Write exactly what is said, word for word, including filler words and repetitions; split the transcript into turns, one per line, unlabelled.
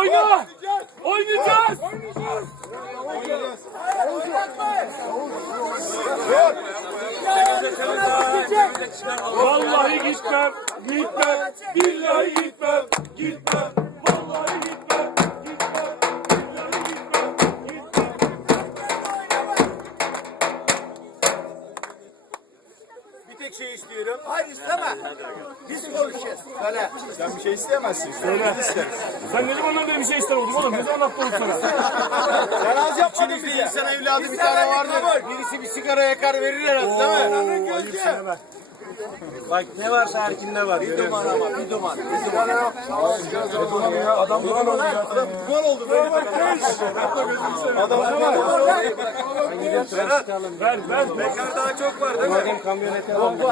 oyna. Oynayacağız. Vallahi gitmem, gitmem, billahi gitmem, gitmem, vallahi gitmem, gitmem, billahi gitmem, gitmem.
Bir tek şey istiyorum.
Hayır isteme. Biz konuşacağız. Söyle.
Sen bir şey isteyemezsin.
Söyle. Sen ne zamandan beri bir şey istemedim oğlum? Ne zaman attın sana?
Sen az yapmadın bize. İnsan evladı bir tane vardı. Birisi bir sigara yakar verir herhalde değil mi? Gözcü. Bak ne varsa Erkin'de var.
Bir duman ama bir duman. Bir duman. Yok.
Adam duman oldu ya. Adam duman oldu. Adam duman oldu.
Ver, ver.
Bekar daha çok var değil mi?
Kamyonete